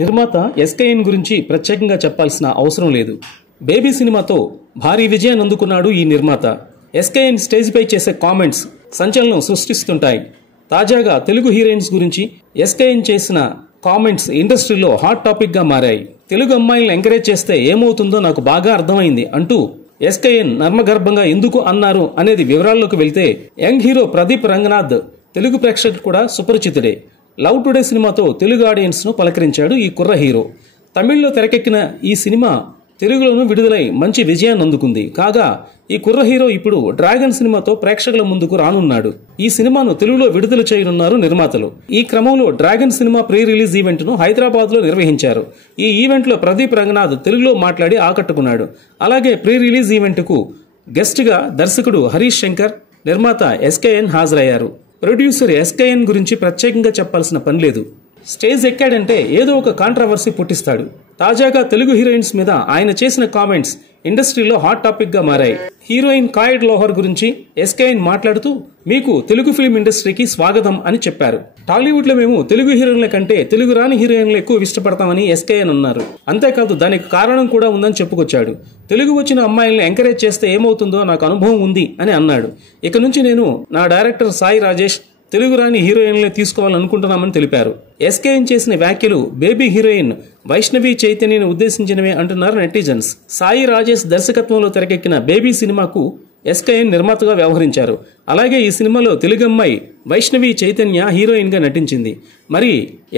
నిర్మాత ఎస్కేఎన్ గురించి ప్రత్యేకంగా చెప్పాల్సిన అవసరం లేదు. బేబీ సినిమాతో భారీ విజయాన్ని అందుకున్నాడు ఈ నిర్మాత. ఎస్కేఎన్ స్టేజ్ పై చేసే కామెంట్స్ సంచలనం సృష్టిస్తుంటాయి. తాజాగా తెలుగు హీరోయిన్స్ గురించి ఎస్కేఎన్ చేసిన కామెంట్స్ ఇండస్ట్రీలో హాట్ టాపిక్ గా మారాయి. తెలుగు అమ్మాయిలను ఎంకరేజ్ చేస్తే ఏమవుతుందో నాకు బాగా అర్థమైంది అంటూ ఎస్కేఎన్ నర్మగర్భంగా ఎందుకు అన్నారు అనేది వివరాల్లోకి వెళ్తే, యంగ్ హీరో ప్రదీప్ రంగనాథ్ తెలుగు ప్రేక్షకులు కూడా సుపరిచితుడే. లవ్ టుడే సినిమాతో తెలుగు ఆడియన్స్ ను పలకరించాడు ఈ కుర్ర హీరో. తమిళ్లో తెరకెక్కిన ఈ సినిమా తెలుగులోనూ విడుదలై మంచి విజయాన్ని అందుకుంది. కాగా ఈ కుర్ర హీరో ఇప్పుడు డ్రాగన్ సినిమాతో ప్రేక్షకుల ముందుకు రానున్నాడు. ఈ సినిమాను తెలుగులో విడుదల చేయనున్నారు నిర్మాతలు. ఈ క్రమంలో dragon cinema pre release event ను హైదరాబాద్ లో నిర్వహించారు. ఈ ఈవెంట్ లో ప్రదీప్ రంగనాథ్ తెలుగులో మాట్లాడి ఆకట్టుకున్నాడు. అలాగే ప్రీ రిలీజ్ ఈవెంట్ కు గెస్ట్ గా దర్శకుడు హరీష్ శంకర్, నిర్మాత ఎస్కేఎన్ హాజరయ్యారు. ప్రొడ్యూసర్ ఎస్కేఎన్ గురించి ప్రత్యేకంగా చెప్పాల్సిన పని లేదు. స్టేజ్ ఎక్కాడంటే ఏదో ఒక కాంట్రవర్సీ పుట్టిస్తాడు. తాజాగా తెలుగు హీరోయిన్స్ మీద ఆయన చేసిన కామెంట్స్ ఇండస్ట్రీలో హాట్ టాపిక్ గా మారాయి. హీరోయిన్ కాయడ్ లోహర్ గురించి ఎస్కేఎన్ మాట్లాడుతూ, మీకు తెలుగు ఫిల్మ్ ఇండస్ట్రీకి స్వాగతం అని చెప్పారు. టాలీవుడ్ లో మేము తెలుగు హీరోయిన్ల కంటే తెలుగు రాని హీరోయిన్లు ఎక్కువ ఇష్టపడతామని ఎస్కేఎన్ అన్నారు. అంతేకాదు దానికి కారణం కూడా ఉందని చెప్పుకొచ్చాడు. తెలుగు వచ్చిన అమ్మాయిల్ని ఎంకరేజ్ చేస్తే ఏమవుతుందో నాకు అనుభవం ఉంది అని అన్నాడు. ఇక నుంచి నేను నా డైరెక్టర్ సాయి రాజేష్ తెలుగు రాని హీరోయిన్లే తీసుకోవాలనుకుంటున్నామని తెలిపారు. ఎస్కేఎన్ చేసిన వ్యాఖ్యలు బేబీ హీరోయిన్ వైష్ణవి చైతన్యని ఉద్దేశించినవే అంటున్నారు నెటిజన్స్. సాయి రాజేష్ దర్శకత్వంలో తెరకెక్కిన బేబీ సినిమాకు ఎస్కేఎన్ నిర్మాతగా వ్యవహరించారు. అలాగే ఈ సినిమాలో తెలుగమ్మాయి వైష్ణవి చైతన్య హీరోయిన్ గా నటించింది. మరి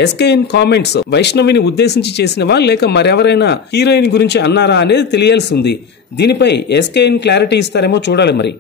ఎస్కేఎన్ కామెంట్స్ వైష్ణవిని ఉద్దేశించి చేసినవా లేక మరెవరైనా హీరోయిన్ గురించి అన్నారా అనేది తెలియాల్సి ఉంది. దీనిపై ఎస్కేఎన్ క్లారిటీ ఇస్తారేమో చూడాలి మరి.